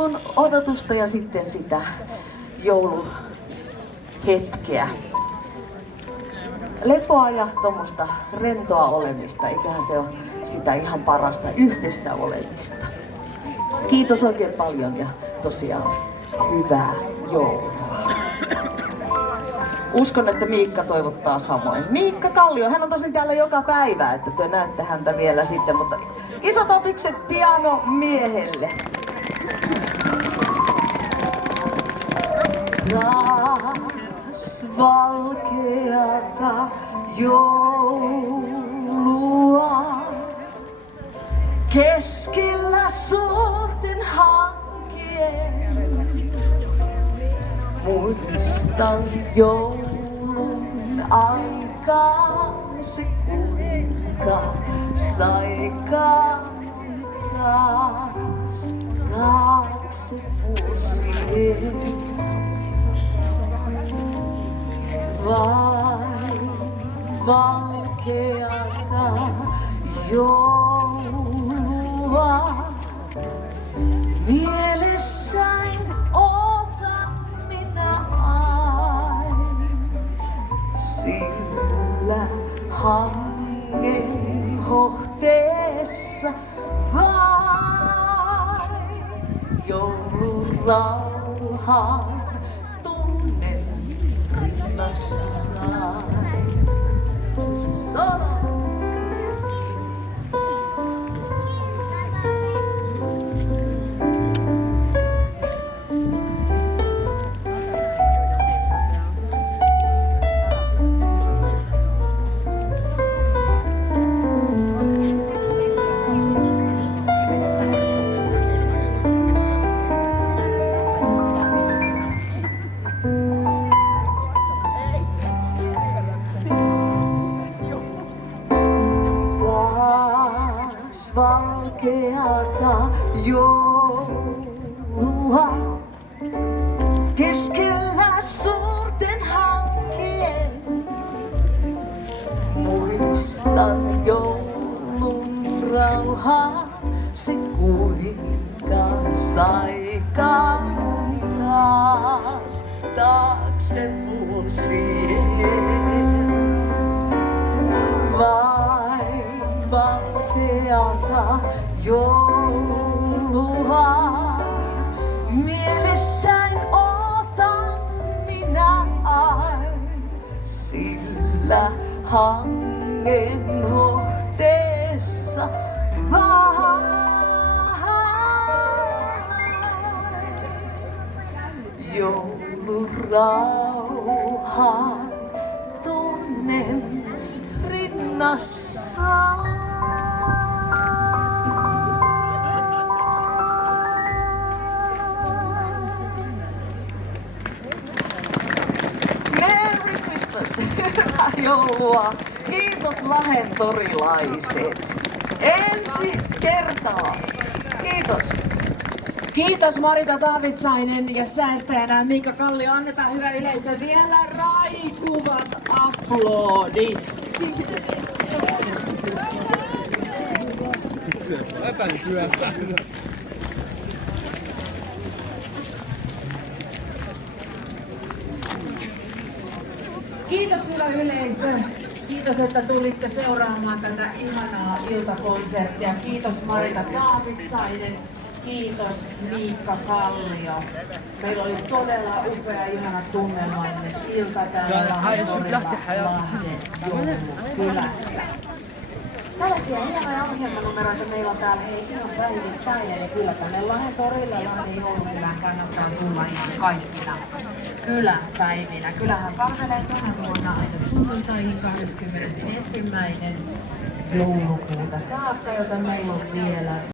On odotusta ja sitten sitä jouluhetkeä. Lepoa ja tuommoista rentoa olemista, eiköhän se ole sitä ihan parasta yhdessä olemista. Kiitos oikein paljon ja tosiaan hyvää joulua. Uskon, että Miikka toivottaa samoin. Miikka Kallio, hän on tosin täällä joka päivä, että te näette häntä vielä sitten, mutta isot opikset pianomiehelle. Taas valkeata joulua keskellä suurten hankien. Muistan joulun aikaasi, kuinka sai taas taakse vuosien. Vain valkeata joulua mielessäin ootan minä aina, sillä hangen hohteessa vain joulurauhaa tunnen rinnassaan. Solo. Valkeata joulua keskellä suurten hankien. Muistan joulun rauhaa, se kuinka sai taas taakse vuosien. Vain valkeata joulua mielessäin ootan minä aina, sillä hangen hohteessa vain joulurauhaa tunnen rinnassaan. Merry Christmas! Hyvää joulua! Kiitos Lahden torilaiset! Ensi kertaa! Kiitos! Kiitos Marita Taavitsainen ja säästäjänä Miikka Kallio. Annetaan hyvä yleisö vielä raikuvat aplodit. Kiitos. Kiitos hyvä yleisö. Kiitos, että tulitte seuraamaan tätä ihanaa iltakonserttia. Kiitos Marita Taavitsainen. Kiitos Miikka Kallio. Meillä oli todella upea, ihana tunnelmallinen ilta täällä Lahden joulukylässä. Tällaisia hienoja ohjelmanumeroita meillä on täällä ihan päivittäin. Eli kyllä tänne Lahden torille Lahden joulukylään kannattaa tulla ihan kaikkina kyläpäivinä. Kylähän palvelee tänä vuonna aina sunnuntaihin 21. joulukuuta saakka, jota meillä on vielä